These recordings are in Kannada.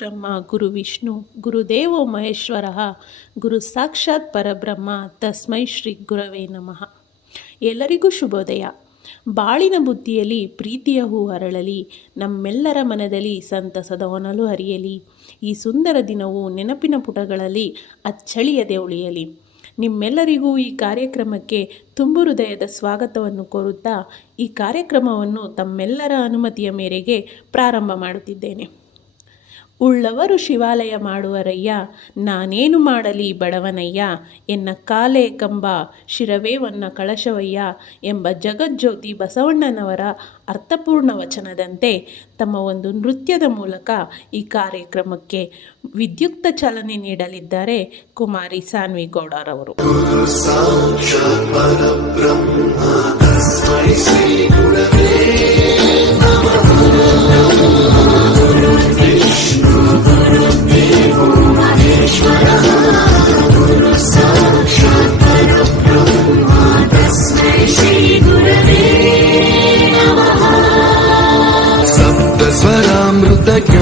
ಬ್ರಹ್ಮ ಗುರು ವಿಷ್ಣು ಗುರುದೇವೋ ಮಹೇಶ್ವರ, ಗುರು ಸಾಕ್ಷಾತ್ ಪರಬ್ರಹ್ಮ, ತಸ್ಮೈ ಶ್ರೀ ಗುರವೇ ನಮಃ. ಎಲ್ಲರಿಗೂ ಶುಭೋದಯ. ಬಾಳಿನ ಬುದ್ಧಿಯಲ್ಲಿ, ಪ್ರೀತಿಯ ಹೂ ಅರಳಲಿ, ನಮ್ಮೆಲ್ಲರ ಮನದಲ್ಲಿ ಸಂತಸದ ಹೊನಲು ಹರಿಯಲಿ. ಈ ಸುಂದರ ದಿನವು ನೆನಪಿನ ಪುಟಗಳಲ್ಲಿ ಅಚ್ಚಳಿಯದೆ ಉಳಿಯಲಿ. ನಿಮ್ಮೆಲ್ಲರಿಗೂ ಈ ಕಾರ್ಯಕ್ರಮಕ್ಕೆ ತುಂಬು ಹೃದಯದ ಸ್ವಾಗತವನ್ನು ಕೋರುತ್ತಾ, ಈ ಕಾರ್ಯಕ್ರಮವನ್ನು ತಮ್ಮೆಲ್ಲರ ಅನುಮತಿಯ ಮೇರೆಗೆ ಪ್ರಾರಂಭ ಮಾಡುತ್ತಿದ್ದೇನೆ. ಉಳ್ಳವರು ಶಿವಾಲಯ ಮಾಡುವರಯ್ಯ ನಾನೇನು ಮಾಡಲಿ ಬಡವನಯ್ಯ ಎನ್ನ ಕಾಲೇ ಕಂಬ ಶಿರವೇವನ್ನ ಕಳಶವಯ್ಯ ಎಂಬ ಜಗಜ್ಯೋತಿ ಬಸವಣ್ಣನವರ ಅರ್ಥಪೂರ್ಣ ವಚನದಂತೆ ತಮ್ಮ ಒಂದು ನೃತ್ಯದ ಮೂಲಕ ಈ ಕಾರ್ಯಕ್ರಮಕ್ಕೆ ವಿದ್ಯುಕ್ತ ಚಾಲನೆ ನೀಡಲಿದ್ದಾರೆ ಕುಮಾರಿ ಸಾನ್ವಿ ಗೌಡರವರು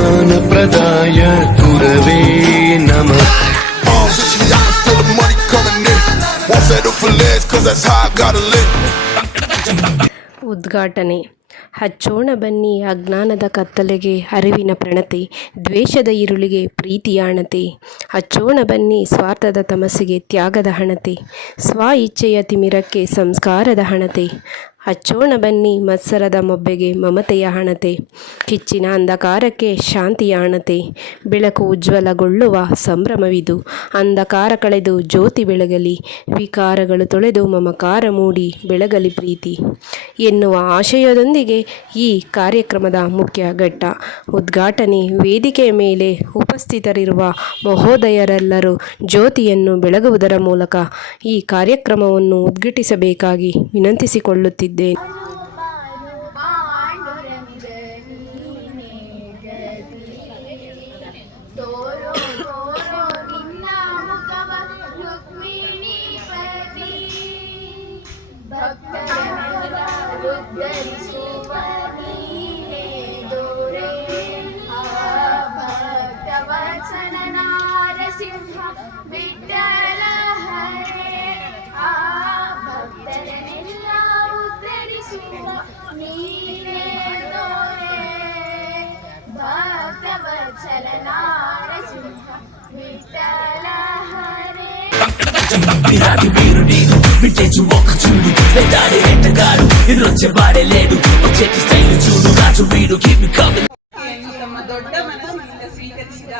सप्तस्वरामृतज्ञानप्रदाय गुरवे नमः Palms itching, y'all. Feel the money coming in. Won't settle for less, cause that's how I gotta live. ಉದ್ಘಾಟನೆ ಹಚ್ಚೋಣ ಬನ್ನಿ ಅಜ್ಞಾನದ ಕತ್ತಲೆಗೆ ಅರಿವಿನ ಪ್ರಣತೆ ದ್ವೇಷದ ಇರುಳಿಗೆ ಪ್ರೀತಿಯ ಅಣತೆ ಹಚ್ಚೋಣ ಬನ್ನಿ ಸ್ವಾರ್ಥದ ತಮಸ್ಸಿಗೆ ತ್ಯಾಗದ ಹಣತೆ ಸ್ವ ಇಚ್ಛೆಯ ತಿಮಿರಕ್ಕೆ ಸಂಸ್ಕಾರದ ಹಣತೆ ಹಚ್ಚೋಣ ಬನ್ನಿ ಮತ್ಸರದ ಮೊಬ್ಬೆಗೆ ಮಮತೆಯ ಹಣತೆ. ಕಿಚ್ಚಿನ ಅಂಧಕಾರಕ್ಕೆ ಶಾಂತಿಯ ಹಣತೆ. ಬೆಳಕು ಉಜ್ವಲಗೊಳ್ಳುವ ಸಂಭ್ರಮವಿದು. ಅಂಧಕಾರ ಕಳೆದು ಜ್ಯೋತಿ ಬೆಳಗಲಿ. ವಿಕಾರಗಳು ತೊಳೆದು ಮಮಕಾರ ಮೂಡಿ ಬೆಳಗಲಿ ಪ್ರೀತಿ. ಎನ್ನುವ ಆಶಯದೊಂದಿಗೆ ಈ ಕಾರ್ಯಕ್ರಮದ ಮುಖ್ಯ ಘಟ್ಟ. ಉದ್ಘಾಟನೆ ವೇದಿಕೆಯ ಮೇಲೆ ಉಪಸ್ಥಿತರಿರುವ ಮಹೋದಯರೆಲ್ಲರೂ ಜ್ಯೋತಿಯನ್ನು ಬೆಳಗುವುದರ ಮೂಲಕ ಈ ಕಾರ್ಯಕ್ರಮವನ್ನು ಉದ್ಘಾಟಿಸಬೇಕಾಗಿ ವಿನಂತಿಸಿಕೊಳ್ಳುತ್ತಿದ್ದೇನೆ. ತೋರೋ విరాటి వీరు నేను వింటేజ్ ఒక చూడు వేదాడే ఎంటగాడు ఎదురొచ్చే వాడే లేడు వచ్చేటి స్టైల్ చూడు రాజు వీడు కీప్ కమింగ్ ಯನ್ನು ತಮ್ಮ ದೊಡ್ಡ ಮನಸ್ಸಿನಿಂದ ಸ್ವೀಕರಿಸಿದ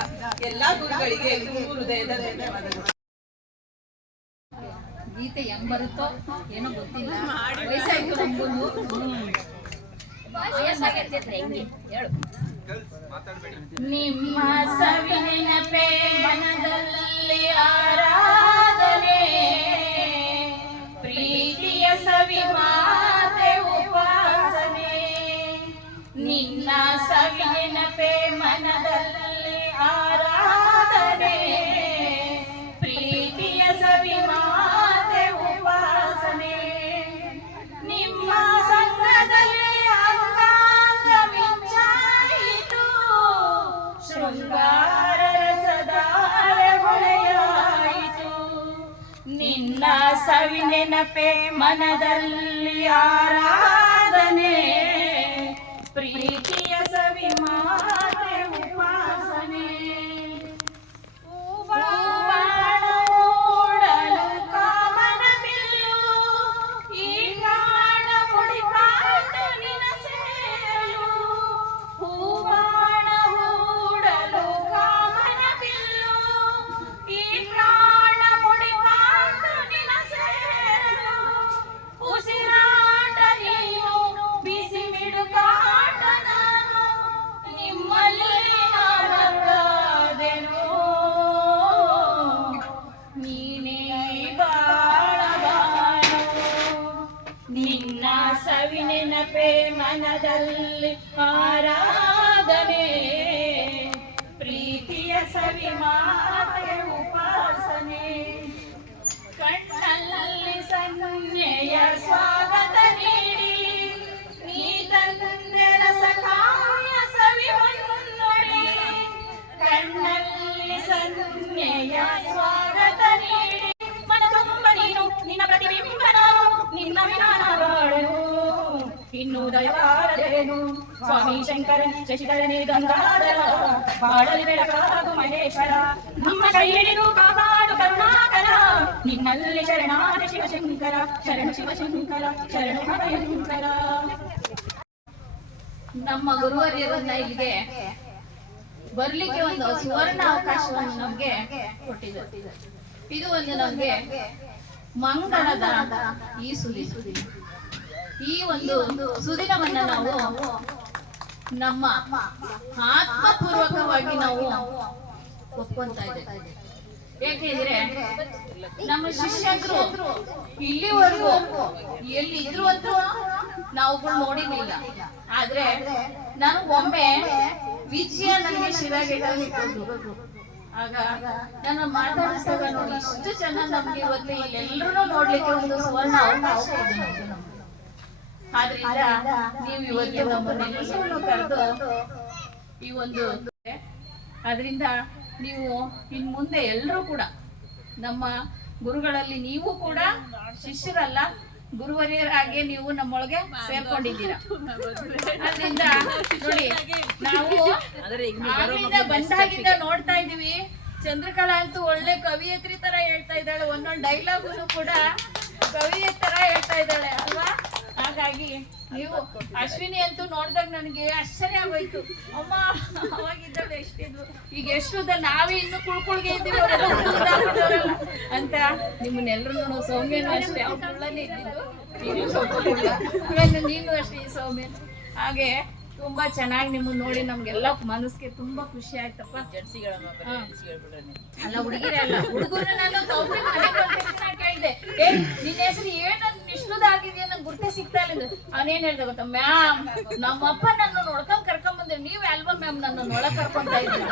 ಎಲ್ಲಾ ಗುರುಗಳಿಗೆ ತುಂಬು ಹೃದಯದ ಧನ್ಯವಾದಗಳು ಗೀತೆ ಹೆಂಗ್ ಬರುತ್ತೋ ಏನೋ ಗೊತ್ತಿಲ್ಲ ವಯಸ್ಸಾಯ್ತು ನಮ್ಗೂನು. ವಯಸ್ಸಾಗೈತೆ ಹೆಂಗೆ ಹೇಳು ನಿಮ್ಮ ಸವಿನೆನಪೆ ಮನದಲ್ಲಿ ಆರಾಧನೆ ಪ್ರೀತಿಯ ನಿನ್ನ ಸವಿ ನೆನಪೆ ಮನದಲ್ಲಿ ಆರಾಧನೆ. ಸ್ವಾಮಿ ಶಂಕರ ಶಶಿಧರನೇ ಗಂಗಾಧರ ಬಾಳಲು ಬೆಳಕಾಗು ಮಹೇಶ್ವರ, ನಮ್ಮ ಕೈಯಡಿದು ಕಾಪಾಡು ಕರುಣಾಕರ. ನಿನ್ನಲ್ಲಿ ಶರಣಾದ ಶಿವಶಂಕರ, ಶರಣ ಶಿವಶಂಕರ, ಶರಣ ನಮ್ಮ ಗುರುವರಿಯರನ್ನ ಇಲ್ಲಿಗೆ ಬರ್ಲಿಕ್ಕೆ ಒಂದು ಸುವರ್ಣ ಅವಕಾಶವನ್ನು ನಮ್ಗೆ ಕೊಟ್ಟಿದ್ದಾರೆ ಇದು ಒಂದು ನಮ್ಗೆ ಮಂಗಳದ ಈ ಸುದಿ. ಈ ಒಂದು ಸುದಿನವನ್ನ ನಾವು ನಮ್ಮ ಆತ್ಮಪೂರ್ವಕವಾಗಿ ನಾವು ಒಪ್ಕೊಂತ ಇದ್ದೇವೆ ನಮ್ಮ ಶಿಷ್ಯರು ಇಲ್ಲಿವರೆಗೂ ಎಲ್ಲಿದ್ರು ಅಂತ ನಾವು ನೋಡಿರ್ಲಿಲ್ಲ ಆದ್ರೆ ನಾನು ಒಮ್ಮೆ ವಿಜಯ ನನಗೆ ಇಟ್ಟಿದ್ರು. ಆಗ ನನ್ನ ಮಾತಾಡಿಸಿದಾಗ ನೋಡಿ ಇಷ್ಟು ಜನ ನಮ್ಗೆ ಇವತ್ತು ಇಲ್ಲೆಲ್ಲರೂ ನೋಡ್ಲಿಕ್ಕೆ ಒಂದು ಸುವರ್ಣ ಅವಕಾಶ ಇದೆ. ಆದ್ರಿಂದ ನೀವು ಇವತ್ತು ಕರೆದು ಈ ಒಂದು ಅದರಿಂದ ನೀವು ಇನ್ ಮುಂದೆ ಎಲ್ಲರೂ ಕೂಡ ನಮ್ಮ ಗುರುಗಳಲ್ಲಿ ನೀವು ಕೂಡ ಶಿಷ್ಯರಲ್ಲ ಗುರುವರಿಯರಾಗಿ ನೀವು ನಮ್ಮೊಳಗೆ ಸೇರ್ಕೊಂಡಿದ್ದೀರಾ. ಅದರಿಂದ ನೋಡಿ ನಾವು ಬಂದಾಗಿಂದ ನೋಡ್ತಾ ಇದೀವಿ ಚಂದ್ರಕಲಾ ಅಂತೂ ಒಳ್ಳೆ ಕವಿಯತ್ರಿ ತರ ಹೇಳ್ತಾ ಇದ್ದಾಳೆ. ಒಂದೊಂದು ಡೈಲಾಗು ಕೂಡ ಕವಿಯ ತರ ಹೇಳ್ತಾ ಇದ್ದಾಳೆ ಅಲ್ವಾ? ಹಾಗಾಗಿ ನೀವು ಅಶ್ವಿನಿ ಅಂತೂ ನೋಡಿದಾಗ ನನಗೆ ಆಶ್ಚರ್ಯ ಆಗೋಯ್ತು. ಅಮ್ಮ ಅವಾಗಿದ್ದಾಳೆ ಎಷ್ಟಿದ್ವು? ಈಗ ಎಷ್ಟು ನಾವೇ ಇನ್ನು ಕುಳ್ಕೊಳ್ಗೆ ಇದ್ದೀವಿ ಅಂತ ನಿಮ್ಮನ್ನೆಲ್ಲರೂ ಸೌಮ್ಯನೂ ಅಷ್ಟೇ. ಅವ್ರ ಕುಳ್ಳನೇ ಇದ್ದಿದ್ದು. ನೀನು ಅಷ್ಟೇ ಈ ಸೌಮ್ಯ. ಹಾಗೆ ತುಂಬಾ ಚೆನ್ನಾಗಿ ನಿಮ್ಮ ನೋಡಿ ನಮ್ಗೆಲ್ಲ ಮನಸ್ಸಿಗೆ ತುಂಬಾ ಖುಷಿ ಆಯ್ತಪ್ಪ. ಅಲ್ಲ ಹುಡುಗರು ನಾನು ಸೌಮ್ಯ ಮನೆಗ್ ಬಂದ ಕೇಳ್ದೆ ಏ ನಿನ್ನ ಹೆಸರು ಏನಂತ ಇಷ್ಟದಾಗಿದೆಯಾ ನಂಗೆ ಗುರ್ತೆ ಸಿಗ್ತಾ ಇಲ್ಲ ಅವನೇನ್ ಹೇಳ್ದೆ ಗೊತ್ತಾ? ಮ್ಯಾಮ್ ನಮ್ಮಪ್ಪ ನನ್ನ ನೋಡ್ಕೊಂಡ್ ಕರ್ಕೊಂಡ್ ಬಂದ್ರೆ ನೀವ್ ಅಲ್ವಾ ಮ್ಯಾಮ್ ನನ್ನ ಒಳಗ್ ಕರ್ಕೊಂತ ಇದ್ದೀವಿ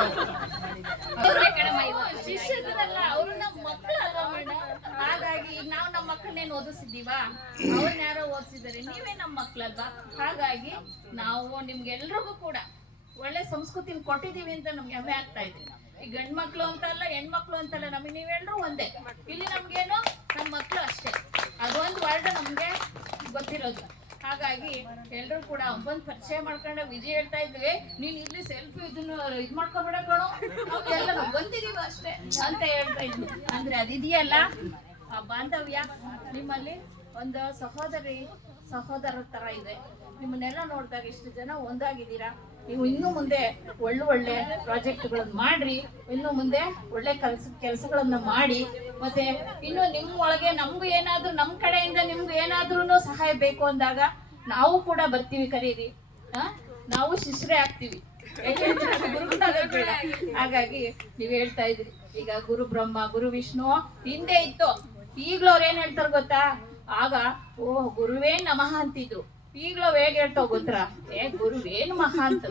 ಹಾಗಾಗಿ ನಾವು ನಮ್ಮ ಮಕ್ಕಳನ್ನೇನು ಓದಿಸಿದ್ದೀವಾ? ಅವ್ರನ್ನ ಯಾರೋ ಓದಿಸಿದ್ದಾರೆ. ನೀವೇ ನಮ್ಮ ಮಕ್ಕಳಲ್ವಾ ಹಾಗಾಗಿ ನಾವು ನಿಮ್ಗೆಲ್ರಿಗೂ ಕೂಡ ಒಳ್ಳೆ ಸಂಸ್ಕೃತಿನ ಕೊಟ್ಟಿದ್ದೀವಿ ಅಂತ ನಮ್ಗೆ ಹೆಮ್ಮೆ ಆಗ್ತಾ ಇದೆ. ಈ ಗಂಡ್ ಮಕ್ಳು ಅಂತ ಅಲ್ಲ, ಹೆಣ್ಮಕ್ಳು ಅಂತಲ್ಲ ನಮಗೆ ನೀವೆಲ್ಲರೂ ಒಂದೇ. ಇಲ್ಲಿ ನಮ್ಗೇನು ನಮ್ಮ ಮಕ್ಕಳು ಅಷ್ಟೇ. ಅದೊಂದು ವರ್ಡ್ ನಮ್ಗೆ ಗೊತ್ತಿರೋದು. ಹಾಗಾಗಿ ಎಲ್ರು ಕೂಡ ಅಮ್ಮನ್ ಪರಿಚಯ ಮಾಡ್ಕೊಂಡ ವಿಜಯ್ ಹೇಳ್ತಾ ಇದ್ವಿ. ನೀನ್ ಇಲ್ಲಿ ಸೆಲ್ಫಿ ಇದನ್ನ ಇದ್ ಮಾಡ್ಕೊಬೇಡ ಕಣೋ. ಎಲ್ಲರೂ ಎಲ್ಲ ಬಂದಿದೀವಿ ಅಷ್ಟೇ ಅಂತ ಹೇಳ್ತಾ ಇದ್ವಿ. ಅಂದ್ರೆ ಅದಿದೆಯಲ್ಲ ಆ ಬಾಂಧವ್ಯ ನಿಮ್ಮಲ್ಲಿ ಒಂದು ಸಹೋದರಿ ಸಹೋದರರ ತರ ಇದೆ. ನಿಮ್ಮನ್ನೆಲ್ಲ ನೋಡಿದಾಗ ಇಷ್ಟು ಜನ ಒಂದಾಗಿದ್ದೀರಾ? ನೀವು ಇನ್ನು ಮುಂದೆ ಒಳ್ಳೆ ಒಳ್ಳೆ ಪ್ರಾಜೆಕ್ಟ್ಗಳನ್ನ ಮಾಡ್ರಿ. ಇನ್ನು ಮುಂದೆ ಒಳ್ಳೆ ಕೆಲಸ, ಕೆಲಸಗಳನ್ನ ಮಾಡಿ. ಮತ್ತೆ ಇನ್ನು ನಿಮ್ ಒಳಗೆ ನಮ್ಗೂ ಏನಾದ್ರೂ, ನಮ್ ಕಡೆಯಿಂದ ನಿಮ್ಗೆ ಏನಾದ್ರೂ ಸಹಾಯ ಬೇಕು ಅಂದಾಗ ನಾವು ಕೂಡ ಬರ್ತೀವಿ ಕರೀರಿ? ನಾವು ಶಿಷ್ಯರೇ ಆಗ್ತೀವಿ. ಹಾಗಾಗಿ ನೀವ್ ಹೇಳ್ತಾ ಇದ್ರಿ. ಈಗ ಗುರು ಬ್ರಹ್ಮ, ಗುರು ವಿಷ್ಣು ಹಿಂದೆ ಇತ್ತು. ಈಗ್ಲೂ ಅವ್ರ ಏನ್ ಹೇಳ್ತಾರ ಗೊತ್ತಾ? ಆಗ ಓ ಗುರುವೇ ನಮಃ ಅಂತಿದ್ರು. ಈಗ್ಲೂ ಹೇಗೆ ಹೇಳ್ತಾವ ಗೊತ್ತಾ ಏ ಗುರು ಮಹಾ ಅಂತ.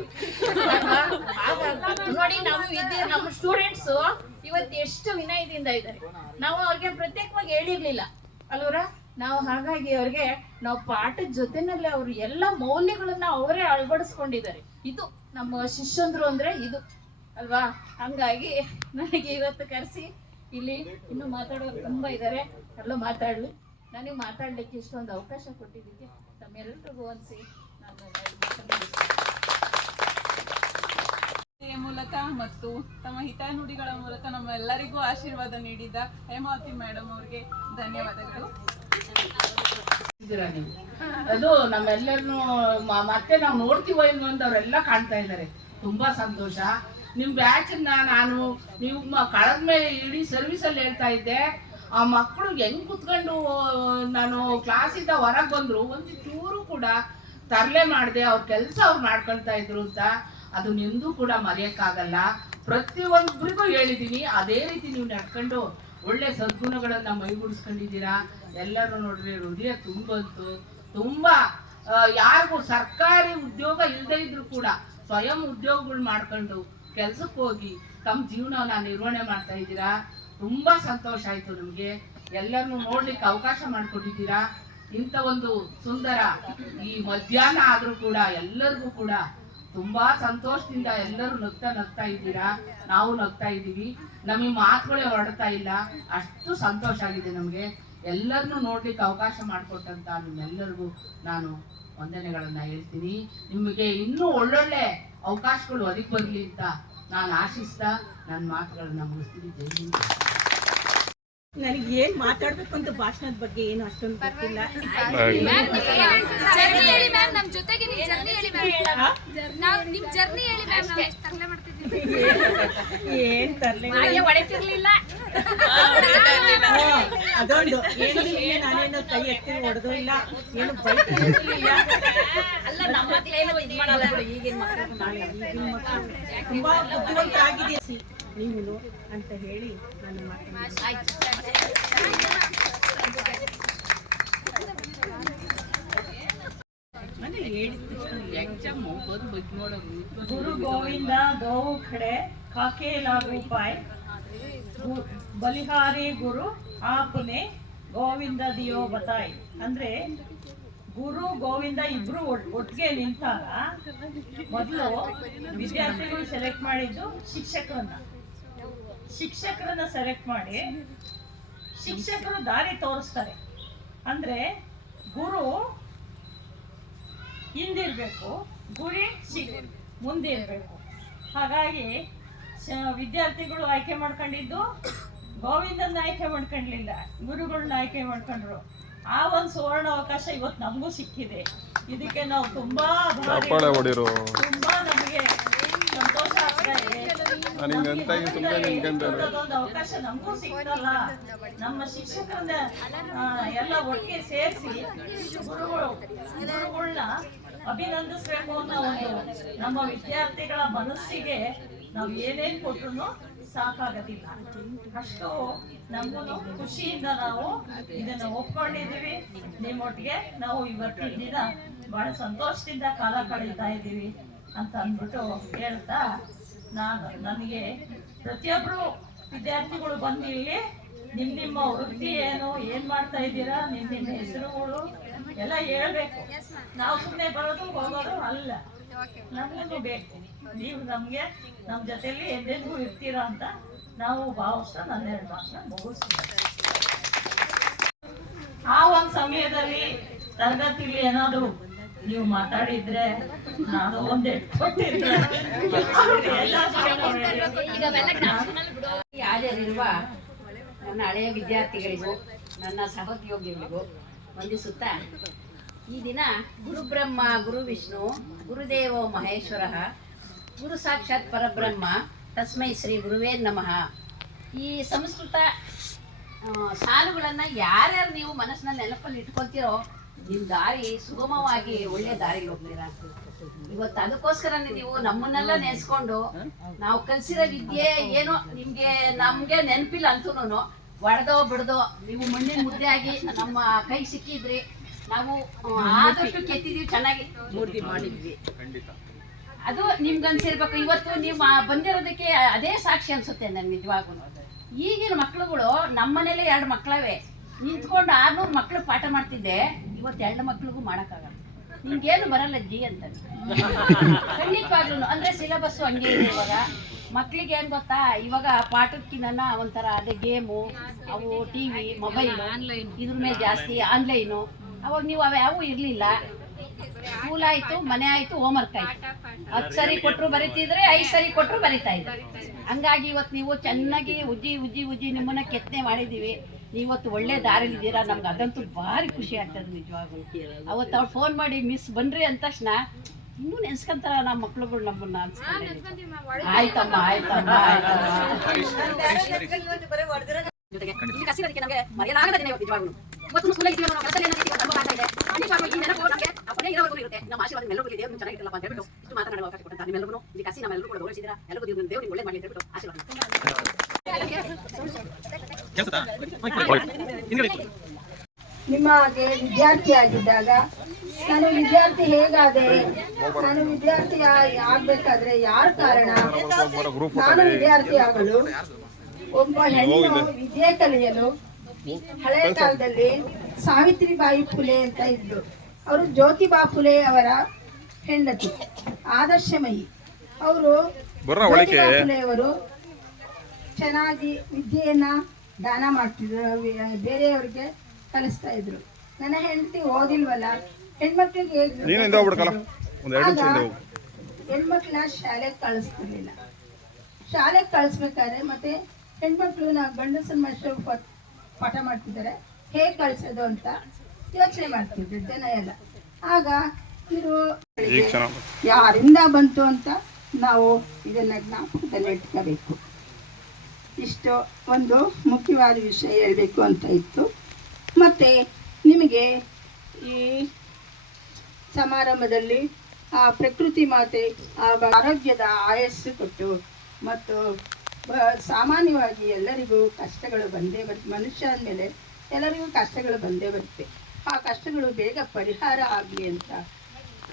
ನೋಡಿ, ನಾವು ಇದ್ದೀವಿ, ನಮ್ಮ ಸ್ಟೂಡೆಂಟ್ಸ್ ಇವತ್ತು ಎಷ್ಟು ವಿನಯದಿಂದ ಇದ್ದಾರೆ. ನಾವು ಅವ್ರಿಗೆ ಪ್ರತ್ಯೇಕವಾಗಿ ಹೇಳಿರ್ಲಿಲ್ಲ. ಅಲ್ವರ? ನಾವು ಹಾಗಾಗಿ ಅವ್ರಿಗೆ ನಾವು ಪಾಠದ ಜೊತೆನಲ್ಲೇ ಅವ್ರ ಎಲ್ಲ ಮೌಲ್ಯಗಳನ್ನ ಅವರೇ ಅಳವಡಿಸ್ಕೊಂಡಿದ್ದಾರೆ. ಇದು ನಮ್ಮ ಶಿಷ್ಯಂದ್ರು ಅಂದ್ರೆ ಇದು. ಅಲ್ವಾ? ಹಂಗಾಗಿ ನನಗೆ ಇವತ್ತು ಕರೆಸಿ, ಇಲ್ಲಿ ಇನ್ನು ಮಾತಾಡೋರು ತುಂಬಾ ಇದ್ದಾರೆ. ಎಲ್ಲ ಮಾತಾಡ್ಲಿ. ನನಗೆ ಮಾತಾಡ್ಲಿಕ್ಕೆ ಇಷ್ಟೊಂದು ಅವಕಾಶ ಕೊಟ್ಟಿದ್ದಕ್ಕೆ ತಮ್ಮೆಲ್ಲರಿಗೂ ಅನ್ಸಿ ನಾನು ಮೂಲಕ ಮತ್ತು ತಮ್ಮ ಹಿತನುಡಿಗಳ ಮೂಲಕ ನಮ್ಮೆಲ್ಲರಿಗೂ ಆಶೀರ್ವಾದ ನೀಡಿದ ಹೇಮಾವತಿ ಮೇಡಮ್ ಅವ್ರಿಗೆ ಧನ್ಯವಾದಗಳು. ಅದು ನಮ್ಮೆಲ್ಲರನ್ನು ಮತ್ತೆ ನಾವು ನೋಡ್ತೀವೋ ಇಲ್ವೋ ಅಂತ ಅವರೆಲ್ಲ ಕಾಣ್ತಾ ಇದ್ದಾರೆ. ತುಂಬಾ ಸಂತೋಷ. ನಿಮ್ ಬ್ಯಾಚ್ ನಾನು ನೀವು ಮ- ಕಳೆದ ಮೇಲೆ ಇಡೀ ಸರ್ವಿಸ್ ಅಲ್ಲಿ ಹೇಳ್ತಾ ಇದ್ದೆ. ಆ ಮಕ್ಕಳು ಹೆಂಗ್ ಕುತ್ಕೊಂಡು, ನಾನು ಕ್ಲಾಸಿಂದ ಹೊರಗೆ ಬಂದ್ರು, ಒಂದು ಚೂರು ಕೂಡ ತರಲೆ ಮಾಡದೆ, ಅವ್ರ ಕೆಲಸ ಅವ್ರು ಮಾಡ್ಕೊಳ್ತಾ ಇದ್ರು ಅಂತ, ಅದು ನಿಂದು ಕೂಡ ಮರೆಯಕ್ಕಾಗಲ್ಲ. ಪ್ರತಿಯೊಬ್ಬರಿಗೂ ಹೇಳಿದೀನಿ, ಅದೇ ರೀತಿ ನೀವು ನಡ್ಕೊಂಡು ಒಳ್ಳೆ ಸದ್ಗುಣಗಳನ್ನ ಮೈಗೂಡಿಸ್ಕೊಂಡಿದ್ದೀರಾ. ಎಲ್ಲರೂ ನೋಡ್ರಿ, ಹೃದಯ ತುಂಬಂತು ತುಂಬಾ ಯಾರಿಗೂ ಸರ್ಕಾರಿ ಉದ್ಯೋಗ ಇಲ್ಲದೆ ಇದ್ರು ಕೂಡ ಸ್ವಯಂ ಉದ್ಯೋಗಗಳು ಮಾಡ್ಕೊಂಡು ಕೆಲ್ಸಕ್ಕೆ ಹೋಗಿ ತಮ್ಮ ಜೀವನವನ್ನ ನಿರ್ವಹಣೆ ಮಾಡ್ತಾ ಇದ್ದೀರಾ. ತುಂಬಾ ಸಂತೋಷ ಆಯ್ತು ನಮ್ಗೆ. ಎಲ್ಲರನ್ನು ನೋಡ್ಲಿಕ್ಕೆ ಅವಕಾಶ ಮಾಡಿಕೊಟ್ಟಿದ್ದೀರಾ. ಇಂಥ ಒಂದು ಸುಂದರ ಈ ಮಧ್ಯಾಹ್ನ ಆದ್ರೂ ಕೂಡ ಎಲ್ಲರಿಗೂ ಕೂಡ ತುಂಬಾ ಸಂತೋಷದಿಂದ ಎಲ್ಲರೂ ನಗ್ತಾ ನಗ್ತಾ ಇದ್ದೀರಾ. ನಾವು ನಗ್ತಾ ಇದ್ದೀವಿ. ನಮಗೆ ಮಾತುಗಳೇ ಹೊರಡ್ತಾ ಇಲ್ಲ. ಅಷ್ಟು ಸಂತೋಷ ಆಗಿದೆ ನಮಗೆ. ಎಲ್ಲರನ್ನೂ ನೋಡ್ಲಿಕ್ಕೆ ಅವಕಾಶ ಮಾಡಿಕೊಟ್ಟಂತ ನಿಮ್ಮೆಲ್ಲರಿಗೂ ನಾನು ವಂದನೆಗಳನ್ನ ಹೇಳ್ತೀನಿ. ನಿಮಗೆ ಇನ್ನೂ ಒಳ್ಳೊಳ್ಳೆ ಅವಕಾಶಗಳು ಒದಗಿ ಬರಲಿ ಅಂತ ನಾನು ಆಶಿಸ್ತಾ ನನ್ನ ಮಾತುಗಳನ್ನ ಮುಗಿಸ್ತೀನಿ. ಜೈ ಹಿಂದ್. ನನಗೆ ಏನ್ ಮಾತಾಡ್ಬೇಕು ಅಂತ ಭಾಷಣದ ಬಗ್ಗೆ ಏನು ಅಷ್ಟೊಂದು ಗೊತ್ತಿಲ್ಲ. ಜರ್ನಿ ಹೇಳಿ ಮ್ಯಾಮ್ ನಮ್ ಜೊತೆಗೆ ನಿಮ್ ಜರ್ನಿ ಹೇಳಿ ಮ್ಯಾಮ್ ನಾವ್ ನಿಮ್ ಜರ್ನಿ ಹೇಳಿ ಮ್ಯಾಮ್ ನಾವು ಎಷ್ಟು ತರಲೆ ಮಾಡ್ತಿದ್ದೀವಿ? ಏನ್ ತರ್ಲೆ ಹೊಡೆತಿರ್ಲಿಲ್ಲ ಅದೊಂದು. ಏನು ನಾನೇನು ಕೈ ಎತ್ತಿ ಹೊಡೆದು ಇಲ್ಲ ಏನು ಬೈತಿರ್ಲಿಲ್ಲ ಅಲ್ಲ ನಮ್ಮ ಹತ್ರ ಏನು ಇದ್ ಮಾಡಲ್ಲ ಬಿಡು ಈಗಿನ ಮಕ್ಕಳು ನಾನು ಈಗಿನ ಮಕ್ಕಳು ತುಂಬಾ ಬುದ್ಧಿವಂತರಾಗಿದೆಯಾ ನೀನು ಅಂತ ಹೇಳಿ ನಾನು ಗುರು ಗೋವಿಂದ ಗೌ ಕಡೆ ಕಾಕೆ ರೂಪಾಯಿ ಬಲಿಹಾರಿ ಗುರು ಆಪುನೆ ಗೋವಿಂದ ದಿಯೋ ಬತಾಯ್. ಅಂದ್ರೆ ಗುರು ಗೋವಿಂದ ಇಬ್ರು ಒಟ್ಟಿಗೆ ನಿಂತಾಗ ಮೊದಲು ವಿದ್ಯಾರ್ಥಿಗಳು ಸೆಲೆಕ್ಟ್ ಮಾಡಿದ್ದು ಶಿಕ್ಷಕರನ್ನ. ಶಿಕ್ಷಕರನ್ನ ಸೆಲೆಕ್ಟ್ ಮಾಡಿ ಶಿಕ್ಷಕರು ದಾರಿ ತೋರಿಸ್ತಾರೆ. ಅಂದ್ರೆ ಗುರು ಹಿಂದಿರ್ಬೇಕು ಗುರಿ ಮುಂದೆ ಮುಂದಿರಬೇಕು. ಹಾಗಾಗಿ ವಿದ್ಯಾರ್ಥಿಗಳು ಆಯ್ಕೆ ಮಾಡ್ಕೊಂಡಿದ್ದು ಗೋವಿಂದನ ಆಯ್ಕೆ ಮಾಡ್ಕೊಂಡ್ಲಿಲ್ಲ ಗುರುಗಳನ್ನ ಆಯ್ಕೆ ಮಾಡ್ಕೊಂಡ್ರು. ಆ ಒಂದು ಸುವರ್ಣ ಅವಕಾಶ ಇವತ್ತು ನಮಗೂ ಸಿಕ್ಕಿದೆ. ಇದಕ್ಕೆ ನಾವು ತುಂಬಾ ತುಂಬಾ ನಮಗೆ ಸಂತೋಷ ಅಂತ ಸುಮ್ಮನೆ ನಮ್ಗೆ ಇಂಥದ್ದೊಂದು ಅವಕಾಶ ನಮಗೂ ಸಿಗ್ತಲ್ಲ ನಮ್ಮ ಶಿಕ್ಷಕರನ್ನ ಎಲ್ಲ ಒಟ್ಟಿಗೆ ಸೇರಿಸಿ ಗುರುಗಳು ಗುರುಗಳನ್ನ ಅಭಿನಂದಿಸ್ಬೇಕು ಅನ್ನೋ ಒಂದು ನಮ್ಮ ವಿದ್ಯಾರ್ಥಿಗಳ ಮನಸ್ಸಿಗೆ ನಾವು ಏನೇನು ಕೊಟ್ರು ಸಾಕಾಗೋದಿಲ್ಲ. ಅಷ್ಟು ನಮಗೂ ಖುಷಿಯಿಂದ ನಾವು ಇದನ್ನ ಒಪ್ಕೊಂಡಿದ್ದೀವಿ. ನಿಮ್ಮೊಟ್ಟಿಗೆ ನಾವು ಇವತ್ತಿನ ದಿನ ಬಹಳ ಸಂತೋಷದಿಂದ ಕಾಲ ಕಳೀತಾ ಇದ್ದೀವಿ ಅಂತ ಅಂದ್ಬಿಟ್ಟು ಹೇಳ್ತಾ ನಾನು, ನನಗೆ ಪ್ರತಿಯೊಬ್ಬರು ವಿದ್ಯಾರ್ಥಿಗಳು ಬಂದು ಇಲ್ಲಿ ನಿಮ್ಮ ನಿಮ್ಮ ವೃತ್ತಿ ಏನು ಏನು ಮಾಡ್ತಾ ಇದ್ದೀರಾ ನಿಮ್ಮ ನಿಮ್ಮ ಹೆಸರುಗಳು ಎಲ್ಲ ಹೇಳ್ಬೇಕು. ನಾವು ಸುಮ್ಮನೆ ಬರೋದು, ಹೋಗೋದು ಅಲ್ಲ. ನಮಗೂ ಬೇಕು. ನೀವು ನಮಗೆ ನಮ್ಮ ಜೊತೆಯಲ್ಲಿ ಎಂದೆಂದಿಗೂ ಇರ್ತೀರಾ ಅಂತ ನಾವು ಭಾವಿಸ್ತಾ ನನ್ನ ಎರಡು ಮಾತನ್ನ ಮುಗಿಸ್ತೀವಿ. ಆ ಒಂದು ಸಮಯದಲ್ಲಿ ತರಗತಿಲಿ ಏನಾದ್ರು ನೀವು ಮಾತಾಡಿದ್ರೆ ನಾನು ಹಾಜರಿರುವ ನನ್ನ ಹಳೆಯ ವಿದ್ಯಾರ್ಥಿಗಳಿಗೂ, ನನ್ನ ಸಹೋದ್ಯೋಗಿಗಳಿಗೂ ವಂದಿಸುತ್ತಾ ಈ ದಿನ ಗುರುಬ್ರಹ್ಮ, ಗುರು ವಿಷ್ಣು, ಗುರುದೇವೋ ಮಹೇಶ್ವರ, ಗುರು ಸಾಕ್ಷಾತ್ ಪರಬ್ರಹ್ಮ, ತಸ್ಮೈ ಶ್ರೀ ಗುರುವೇ ನಮಃ. ಈ ಸಂಸ್ಕೃತ ಸಾಲುಗಳನ್ನು ಯಾರ್ಯಾರು ನೀವು ಮನಸ್ಸಿನಲ್ಲಿ ನೆನಪಲ್ಲಿ ಇಟ್ಕೊಳ್ತೀರೋ ನಿಮ್ಮ ದಾರಿ ಸುಗಮವಾಗಿ ಒಳ್ಳೆ ದಾರಿ ಹೋಗ್ತೀರಾ ಇವತ್ತು ಅದಕ್ಕೋಸ್ಕರ ನೀವು ನಮ್ಮನ್ನೆಲ್ಲ ನೆನೆಸ್ಕೊಂಡು ನಾವು ಕಲ್ಸಿರೋ ವಿದ್ಯೆ ಏನೋ ನಿಮ್ಗೆ ನಮ್ಗೆ ನೆನಪಿಲ್ಲ ಅಂತೂನು ಒಡೆದೋ ಬಿಡ್ದೋ ನೀವು ಮಣ್ಣಿನ ಮುದ್ದೆ ಆಗಿ ನಮ್ಮ ಕೈ ಸಿಕ್ಕಿದ್ರಿ. ನಾವು ಆ, ಆದಷ್ಟು ಕೆತ್ತಿದೀವಿ ಚೆನ್ನಾಗಿ. ಮೂರ್ತಿ ಮಾಡಿದ್ವಿ. ಅದು ನಿಮ್ಗನ್ಸಿರ್ಬೇಕು. ಇವತ್ತು ನೀವು ಬಂದಿರೋದಕ್ಕೆ ಅದೇ ಸಾಕ್ಷಿ ಅನ್ಸುತ್ತೆ ನನ್ ನಿಜವಾಗೂ ಈಗಿನ ಮಕ್ಳುಗಳು ನಮ್ಮನೇಲೆ ಎರಡು ಮಕ್ಕಳವೆ. ನಿಂತ್ಕೊಂಡು ಆರ್ನೂರು ಮಕ್ಳು ಪಾಠ ಮಾಡ್ತಿದ್ದೆ, ಇವತ್ತು ಎರಡು ಮಕ್ಳಿಗೂ ಮಾಡೋಕ್ಕಾಗಲ್ಲ. ನಿಮ್ಗೇನು ಬರಲ್ಲ ಜಿ ಅಂತ ಖಂಡಿತವಾಗ್ಲೂ ಅಂದ್ರೆ ಸಿಲೆಬಸ್ಸು ಹಂಗೆ ಇದೆ ಇವಾಗ. ಮಕ್ಳಿಗೆ ಏನು ಗೊತ್ತಾ, ಇವಾಗ ಪಾಠಕ್ಕಿನ್ನ ಒಂಥರ ಅದೇ ಗೇಮು ಅವು ಟಿ ವಿ ಮೊಬೈಲ್ ಇದ್ರ ಮೇಲೆ ಜಾಸ್ತಿ ಆನ್ಲೈನು ಅವಾಗ ನೀವು ಅವ್ಯಾವೂ ಇರಲಿಲ್ಲ. ಸ್ಕೂಲ್ ಆಯ್ತು, ಮನೆ ಆಯ್ತು ಹೋಮ್ವರ್ಕ್ ಆಯ್ತು. ಹತ್ತು ಸರಿ ಕೊಟ್ಟರು ಬರಿತಿದ್ರೆ, ಐದು ಸರಿ ಕೊಟ್ಟರು ಬರಿತಾ ಇದ್ರು. ಹಂಗಾಗಿ ಇವತ್ತು ನೀವು ಚೆನ್ನಾಗಿ ಉಜ್ಜಿ ಉಜ್ಜಿ ಉಜ್ಜಿ ನಿಮ್ಮನ್ನ ಕೆತ್ತನೆ ಮಾಡಿದ್ದೀವಿ. ನೀವತ್ತು ಒಳ್ಳೆ ದಾರಿಲಿದ್ದೀರಾ? ನಮ್ಗೆ ಅದಂತೂ ಭಾರಿ ಖುಷಿ ಆಗ್ತದೆ ನಿಜವಾಗ್ಲೂ. ಅವತ್ತು ಅವ್ರು ಫೋನ್ ಮಾಡಿ ಮಿಸ್ ಬನ್ರಿ ಅಂದ ತಕ್ಷಣ ಇನ್ನೂ ನೆನ್ಸ್ಕೊಂತಾರ ನಮ್ಮ ಮಕ್ಳುಗಳು ನಮ್ಮನ್ನ ಆಯ್ತಮ್ಮ ಆಯ್ತಮ್ಮ ಕಸಿರೋದಕ್ಕೆ ನಮಗೆ ವಿದ್ಯಾರ್ಥಿ ದಿನ ಇವತ್ತು ನಿಜವಾಗ್ಲೂ ಇವತ್ತು ಸ್ಕೂಲ್ ಇದ್ದೀವಿ ನಾವು ಕೆಲಸದಲ್ಲಿ ಏನಾಗಿದೆ ಈಗ ಅನುಭವ ಆಗ್ತಾ ಇದೆ ಖಂಡಿತವಾಗ್ಲೂ ಈ ನೆನಪು ನಮಗೆ ಆ ಕೊನೆ ಇರೋವರೆಗೂ ಇರುತ್ತೆ ನಮ್ಮ ಆಶೀರ್ವಾದ ಎಲ್ಲರಿಗೂ ದೇವರು ಚೆನ್ನಾಗಿರಲ್ಲಪ್ಪ ಅಂತ ಹೇಳ್ಬಿಟ್ಟು ಇಷ್ಟು ಮಾತನಾಡುವ ಅವಕಾಶ ಕೊಟ್ಟಂತ ನಿಮ್ಮೆಲ್ಲರೂ ಇಲ್ಲಿ ಕಸಿ ನಮ್ಮೆಲ್ಲರೂ ಕೂಡ ಗೌರವಿಸಿದ್ದೀರಾ ಎಲ್ಲರಿಗೂ ದೇವರು ದೇವರು ಒಳ್ಳೆ ಮಾಡಿ ಅಂತ ಹೇಳ್ಬಿಟ್ಟು ಆಶೀರ್ವಾದ ನಿಮಗೆ ವಿದ್ಯಾರ್ಥಿಯಾಗಿದ್ದಾಗ ನಾನು ವಿದ್ಯಾರ್ಥಿ ಹೇಗಾದೆ ನಾನು ವಿದ್ಯಾರ್ಥಿ ಆಗ್ಬೇಕಾದ್ರೆ ಯಾರ ಕಾರಣ? ನಾನು ವಿದ್ಯಾರ್ಥಿ ಆಗಲು ಒಬ್ಬ ಹೆಣ್ಣು ವಿದ್ಯೆ ಕಲಿಯಲು ಹಳೆ ಕಾಲದಲ್ಲಿ ಸಾವಿತ್ರಿಬಾಯಿ ಫುಲೆ ಅಂತ ಇದ್ರು. ಅವರು ಜ್ಯೋತಿಬಾ ಫುಲೆ ಅವರ ಹೆಂಡತಿ ಆದರ್ಶಮಯಿ ಅವರು ಜ್ಯೋತಿಬಾ ಫುಲೆ ಅವರು ಚೆನ್ನಾಗಿ ವಿದ್ಯೆಯನ್ನ ದಾನ ಮಾಡ್ತಿದ್ರು ಬೇರೆಯವ್ರಿಗೆ ಕಲಿಸ್ತಾ ಇದ್ರು. ನನ್ನ ಹೆಂಡತಿ ಓದಿಲ್ವಲ್ಲ ಹೆಣ್ಮಕ್ಳಿಗೆ ಹೆಣ್ಮಕ್ಳ ಶಾಲೆಗೆ ಕಳಿಸ್ತಿರ್ಲಿಲ್ಲ. ಶಾಲೆಗೆ ಕಳಿಸ್ಬೇಕಾದ್ರೆ ಮತ್ತೆ ಹೆಣ್ಮಕ್ಳು ನಾವು ಗಂಡಸನ ಮಾಸ್ಟರ್ ಪಾಠ ಮಾಡ್ತಿದ್ದಾರೆ ಹೇಗೆ ಕಳಿಸೋದು ಅಂತ ಯೋಚನೆ ಮಾಡ್ತಿದ್ರು ಜನ ಎಲ್ಲ. ಆಗ ಇವರು ಯಾರಿಂದ ಬಂತು ಅಂತ ನಾವು ಇದನ್ನ ಜ್ಞಾಪಕದಲ್ಲಿ ಇಟ್ಕೋಬೇಕು. ಇಷ್ಟು ಒಂದು ಮುಖ್ಯವಾದ ವಿಷಯ ಹೇಳಬೇಕು ಅಂತ ಇತ್ತು. ಮತ್ತು ನಿಮಗೆ ಈ ಸಮಾರಂಭದಲ್ಲಿ ಆ ಪ್ರಕೃತಿ ಮಾತೆ, ಆ ಆರೋಗ್ಯದ ಆಯಸ್ಸು ಕೊಟ್ಟು ಮತ್ತು ಸಾಮಾನ್ಯವಾಗಿ ಎಲ್ಲರಿಗೂ ಕಷ್ಟಗಳು ಬಂದೇ ಬರುತ್ತೆ ಮನುಷ್ಯ ಅಂದಮೇಲೆ ಎಲ್ಲರಿಗೂ ಕಷ್ಟಗಳು ಬಂದೇ ಬರುತ್ತೆ. ಆ ಕಷ್ಟಗಳು ಬೇಗ ಪರಿಹಾರ ಆಗಲಿ ಅಂತ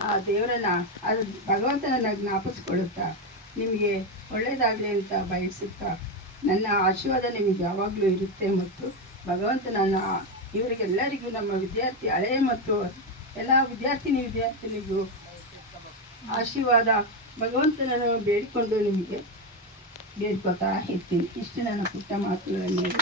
ಆ ದೇವರನ್ನ ಅದು ಭಗವಂತನನ್ನು ಜ್ಞಾಪಿಸ್ಕೊಳ್ಳುತ್ತಾ ನಿಮಗೆ ಒಳ್ಳೆಯದಾಗಲಿ ಅಂತ ಬಯಸುತ್ತಾ ನನ್ನ ಆಶೀರ್ವಾದ ನಿಮಗೆ ಯಾವಾಗಲೂ ಇರುತ್ತೆ ಮತ್ತು ಭಗವಂತ ನನ್ನ ಇವರಿಗೆಲ್ಲರಿಗೂ ನಮ್ಮ ವಿದ್ಯಾರ್ಥಿ ಹಳೆಯ ಮತ್ತು ಎಲ್ಲ ವಿದ್ಯಾರ್ಥಿನಿ ವಿದ್ಯಾರ್ಥಿನಿಗೂ ಆಶೀರ್ವಾದ. ಭಗವಂತನನ್ನು ಬೇಡಿಕೊಂಡು ನಿಮಗೆ ಬೇಡ್ಕೊತಾ ಇರ್ತೀನಿ. ಇಷ್ಟು ನನ್ನ ಪುಟ್ಟ ಮಾತುಗಳನ್ನು ಹೇಳಿ.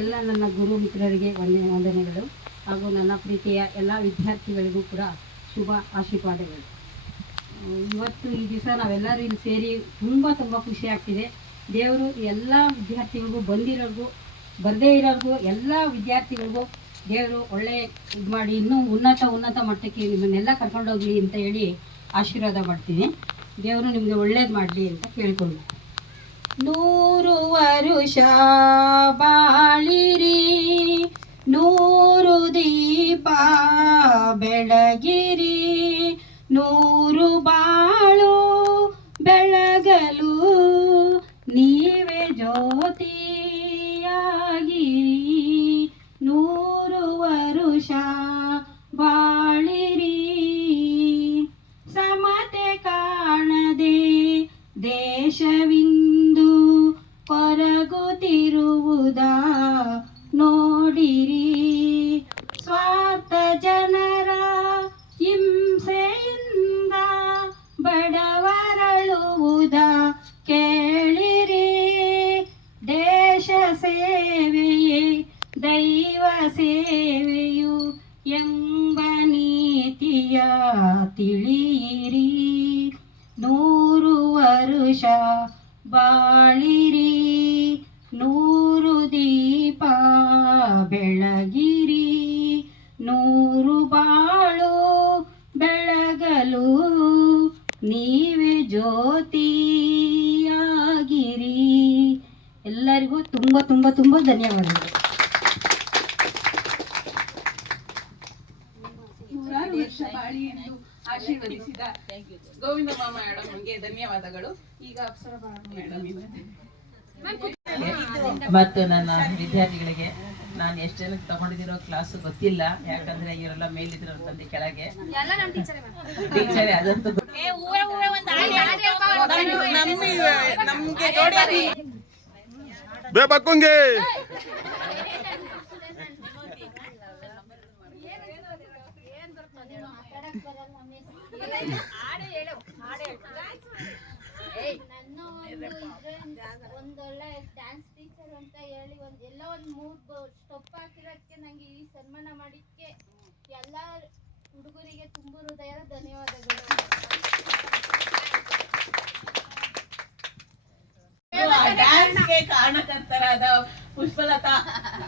ಎಲ್ಲ ನನ್ನ ಗುರು ಮಿತ್ರರಿಗೆ ವಂದನೆ ವಂದನೆಗಳು. ಹಾಗೂ ನನ್ನ ಪ್ರೀತಿಯ ಎಲ್ಲ ವಿದ್ಯಾರ್ಥಿಗಳಿಗೂ ಕೂಡ ಶುಭ ಆಶೀರ್ವಾದಗಳು. ಇವತ್ತು ಈ ದಿವಸ ನಾವೆಲ್ಲರೂ ಇಲ್ಲಿ ಸೇರಿ ತುಂಬ ತುಂಬ ಖುಷಿ ಆಗ್ತಿದೆ. ದೇವರು ಎಲ್ಲ ವಿದ್ಯಾರ್ಥಿಗಳಿಗೂ ಬಂದಿರೋರ್ಗು, ಬರದೇ ಇರೋರ್ಗು, ಎಲ್ಲ ವಿದ್ಯಾರ್ಥಿಗಳಿಗೂ ದೇವರು ಒಳ್ಳೆ ಇದು ಮಾಡಿ, ಇನ್ನೂ ಉನ್ನತ ಉನ್ನತ ಮಟ್ಟಕ್ಕೆ ನಿಮ್ಮನ್ನೆಲ್ಲ ಕರ್ಕೊಂಡೋಗ್ಲಿ ಅಂತ ಹೇಳಿ ಆಶೀರ್ವಾದ ಮಾಡ್ತೀನಿ. ದೇವರು ನಿಮಗೆ ಒಳ್ಳೇದು ಮಾಡಲಿ ಅಂತ ಕೇಳ್ಕೊಂಡು. ನೂರು ವರುಷ ಬಾಳಿರಿ ನೂರು ದೀಪ ಬೆಳಗಿರಿ ನೂರು ಬಾಳು ತುಂಬ ತುಂಬ ಧನ್ಯವಾದಗಳು. ನೂರಾರು ವರ್ಷ ಬಾಳಿ ಎಂದು ಆಶೀರ್ವದಿಸಿದ ಗೋವಿಂದಮ್ಮ ಮೇಡಮ್ಗೆ ಧನ್ಯವಾದಗಳು. ಈಗ ಅಪ್ಸರ ಮೇಡಮ್ ಮತ್ತು ನನ್ನ ವಿದ್ಯಾರ್ಥಿಗಳಿಗೆ ನಾನು ಎಷ್ಟು ಜನಕ್ಕೆ ತಗೊಂಡಿದ್ದೀರೋ ಕ್ಲಾಸ್ ಗೊತ್ತಿಲ್ಲ. ಯಾಕಂದ್ರೆ ಇವರೆಲ್ಲ ಮೇಲಿದ್ರು ತಂದೆ ಕೆಳಗೆ. ಎಲ್ಲ ನಮ್ಮ ಟೀಚರೇ ಅದಂತೂ ಗೊತ್ತು. ಬೇಬಕ್ಕಂಗೆ ನನ್ನ ಒಂದು ಇದ್ರೆ ಒಂದೊಳ್ಳೆ ಡ್ಯಾನ್ಸ್ ಟೀಚರ್ ಅಂತ ಹೇಳಿ ಒಂದ್ ಎಲ್ಲ ಒಂದ್ ಮೂರ್ ಸ್ಟೆಪ್ ಹಾಕಿರೋದಕ್ಕೆ ನಂಗೆ ಈ ಸನ್ಮಾನ ಮಾಡಿದ್ಕೆ ಎಲ್ಲ ಹುಡುಗರಿಗೆ ತುಂಬು ಹೃದಯದ ಧನ್ಯವಾದಗಳು ಡ್ಯಾನ್ಸ್ಗೆ ಕಾರಣಕರ್ತರಾದ ಪುಷ್ಪಲತಾ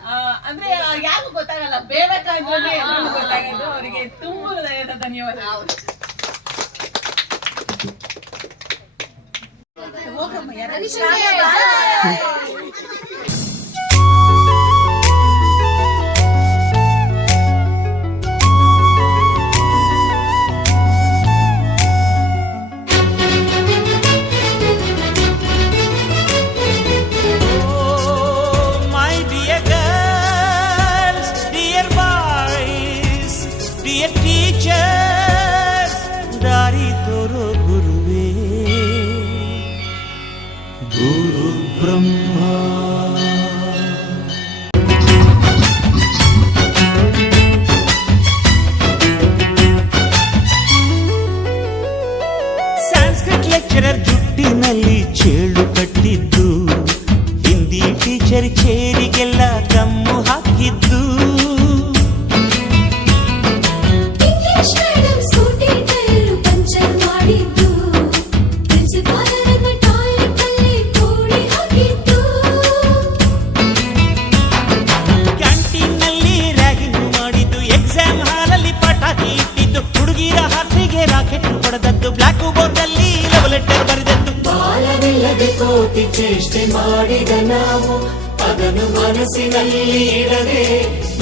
ಆ, ಅಂದ್ರೆ ಯಾರು ಗೊತ್ತಾಗಲ್ಲ. ಎಲ್ರಿಗೂ ಗೊತ್ತಾಗಿದ್ದು. ಅವರಿಗೆ ತುಂಬ ಹೃದಯದ ಧನ್ಯವಾದ. my ಮಾಡಿದ ನಾವು ಅದನ್ನು ಮನಸ್ಸಿನಲ್ಲಿ ಇಡದೆ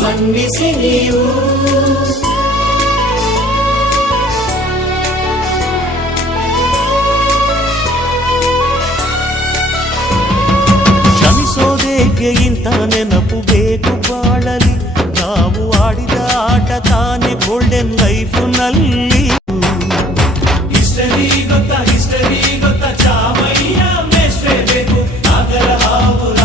ಮನ್ನಿಸಿ ನೀವು. ಕ್ಷಮಿಸೋದೇಕೆ ಇಂಥ ನೆನಪು ಬೇಕು ಬಾಳಲಿ. ನಾವು ಆಡಿದ ಆಟ ತಾನೇ ಗೋಲ್ಡನ್ ಲೈಫ್ನಲ್ಲಿ ಹಿಸ್ಟರಿ ಗೊತ್ತಾ ಹಿಸ್ಟರಿ ಗೊತ್ತಾ ಚಾಮಯ್ಯ ಮೇಷ್ಟ್ರೇ ಬೇಕು love.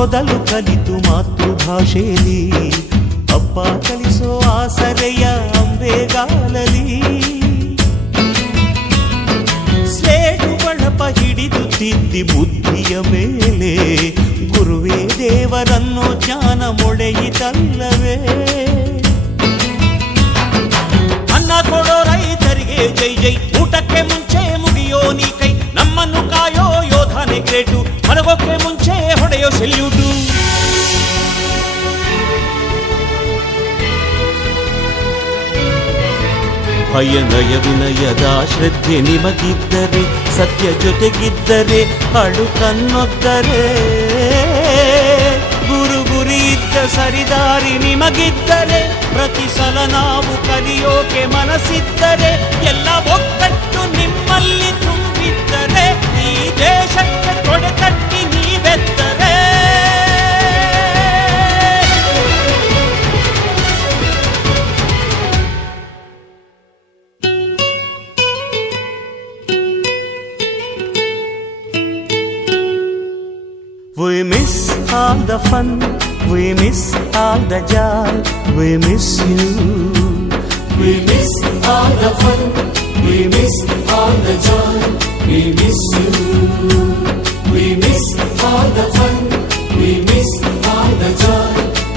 ಅನ್ನೋ ತೊದಲು ಕಲಿತು ಮಾತೃಭಾಷೆಯಲ್ಲಿ ಅಪ್ಪ ಕಲಿಸೋ ಆಸರೆಯ ಅಂಬೆಗಾಲಲಿ ಸ್ಲೇಟು ಬಳಪ ಹಿಡಿದು ತಿದ್ದಿ ಬುದ್ಧಿಯ ಮೇಲೆ ಗುರುವೇ ದೇವರನ್ನು ಜ್ಞಾನ ಮೊಳೆಯಿತಲ್ಲವೇ ಅನ್ನ ಕೊಡೋ ರೈತರಿಗೆ ಜೈ ಜೈ ಊಟಕ್ಕೆ ಮುಂಚೆ ಮುಗಿಯೋ ನೀ ಕೈ ನಮ್ಮನ್ನು ಕಾಯೋ ಯೋಧನೆ ಗ್ರೇಟು ಮಲಗೋಕೆ ಮುಂಚೆ ಹೊಡೆಯೋ ಸೆಲ್ಯೂಟು. ಭಯ ನಯ ವಿನಯದ ಶ್ರದ್ಧೆ ನಿಮಗಿದ್ದರೆ, ಸತ್ಯ ಜೊತೆಗಿದ್ದರೆ, ಅಳು ಕನ್ನೊದ್ದರೆ ಗುರು ಗುರಿ ಇದ್ದ ಸರಿದಾರಿ ನಿಮಗಿದ್ದರೆ, ಪ್ರತಿ ಸಲ ನಾವು ಕಲಿಯೋಕೆ ಮನಸ್ಸಿದ್ದರೆ, ಎಲ್ಲ ಒಕ್ಕಟ್ಟು all the joy, we miss you. We miss all the fun, we miss all the joy, we miss you. We miss all the fun, we miss all the joy,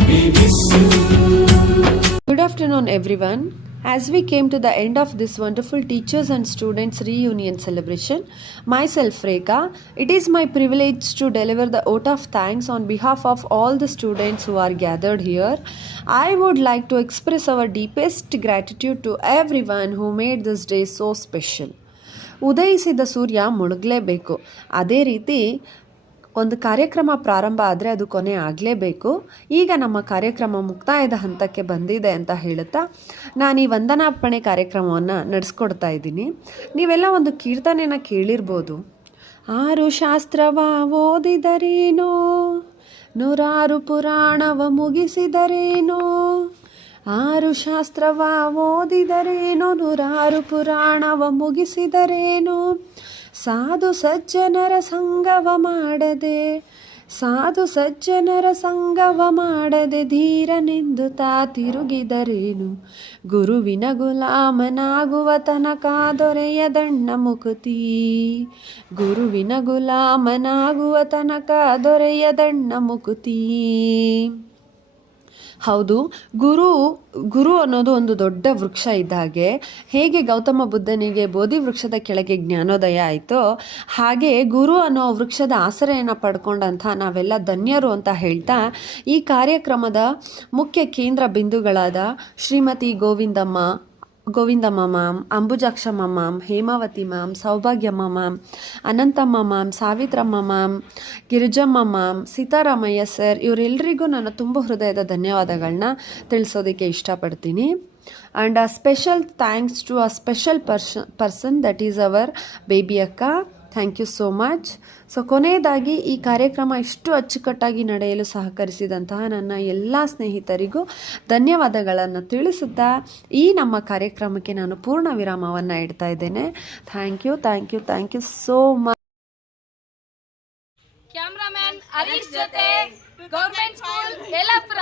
we miss you. Good afternoon, everyone. As we came to the end of this wonderful teachers and students reunion celebration, myself Rekha, it is my privilege to deliver the vote of thanks on behalf of all the students who are gathered here. I would like to express our deepest gratitude to everyone who made this day so special. ಉದಯಿಸಿದ ಸೂರ್ಯ ಮುಳುಗಲೇಬೇಕು ಅದೇ ರೀತಿ ಒಂದು ಕಾರ್ಯಕ್ರಮ ಪ್ರಾರಂಭ ಆದರೆ ಅದು ಕೊನೆ ಆಗಲೇಬೇಕು. ಈಗ ನಮ್ಮ ಕಾರ್ಯಕ್ರಮ ಮುಕ್ತಾಯದ ಹಂತಕ್ಕೆ ಬಂದಿದೆ ಅಂತ ಹೇಳುತ್ತಾ, ನಾನು ಈ ವಂದನಾರ್ಪಣೆ ಕಾರ್ಯಕ್ರಮವನ್ನು ನಡೆಸ್ಕೊಡ್ತಾ ಇದ್ದೀನಿ. ನೀವೆಲ್ಲ ಒಂದು ಕೀರ್ತನೆನ ಕೇಳಿರ್ಬೋದು. ಆರು ಶಾಸ್ತ್ರವ ಓದಿದರೇನೋ, ನೂರಾರು ಪುರಾಣವ ಮುಗಿಸಿದರೇನೋ, ಆರು ಶಾಸ್ತ್ರವ ಓದಿದರೇನೋ, ನೂರಾರು ಪುರಾಣವ ಮುಗಿಸಿದರೇನೋ ಸಾಧು ಸಜ್ಜನರ ಸಂಗವ ಮಾಡದೆ, ಸಾಧು ಸಜ್ಜನರ ಸಂಗವ ಮಾಡದೆ ಧೀರನೆಂದು ತಾ ತಿರುಗಿದರೇನು? ಗುರುವಿನ ಗುಲಾಮನಾಗುವ ತನಕ ದೊರೆಯದಣ್ಣ ಮುಕುತಿ. ಗುರುವಿನ ಗುಲಾಮನಾಗುವ ತನಕ ದೊರೆಯದಣ್ಣ ಮುಕುತಿ. ಹೌದು. ಗುರು ಗುರು ಅನ್ನೋದು ಒಂದು ದೊಡ್ಡ ವೃಕ್ಷ ಇದ್ದ ಹಾಗೆ ಹೇಗೆ ಗೌತಮ ಬುದ್ಧನಿಗೆ ಬೋಧಿ ವೃಕ್ಷದ ಕೆಳಗೆ ಜ್ಞಾನೋದಯ ಆಯಿತೋ ಹಾಗೆ ಗುರು ಅನ್ನೋ ವೃಕ್ಷದ ಆಸರೆಯನ್ನು ಪಡ್ಕೊಂಡಂಥ ನಾವೆಲ್ಲ ಧನ್ಯರು ಅಂತ ಹೇಳ್ತಾ ಈ ಕಾರ್ಯಕ್ರಮದ ಮುಖ್ಯ ಕೇಂದ್ರ ಬಿಂದುಗಳಾದ Shrimati Govindamma Govindamma ma'am Ambujakshamma ma'am Hemavati ma'am Saubhagyamma ma'am Anantamma ma'am Savitramma ma'am Girijamma ma'am Seetharamaiah sir ಇವರೆಲ್ಲರಿಗೂ ನಾನು ತುಂಬ ಹೃದಯದ ಧನ್ಯವಾದಗಳನ್ನ ತಿಳಿಸೋದಕ್ಕೆ ಇಷ್ಟಪಡ್ತೀನಿ. And a special thanks to a special person person that is our baby ಅಕ್ಕ. Thank you so much so ಕೊನೆಯದಾಗಿ ಈ ಕಾರ್ಯಕ್ರಮ ಇಷ್ಟು ಅಚ್ಚುಕಟ್ಟಾಗಿ ನಡೆಯಲು ಸಹಕರಿಸಿದಂತಹ ನನ್ನ ಎಲ್ಲ ಸ್ನೇಹಿತರಿಗೂ ಧನ್ಯವಾದಗಳನ್ನು ತಿಳಿಸುತ್ತಾ ಈ ನಮ್ಮ ಕಾರ್ಯಕ್ರಮಕ್ಕೆ ನಾನು ಪೂರ್ಣ ವಿರಾಮವನ್ನು ಇಡ್ತಾ ಇದ್ದೇನೆ. Thank you thank you thank you so much cameraman Harish ಜೊತೆ ಗೌರ್ಮೆಂಟ್ ಸ್ಕೂಲ್ ಯಲ್ಲಾಪುರ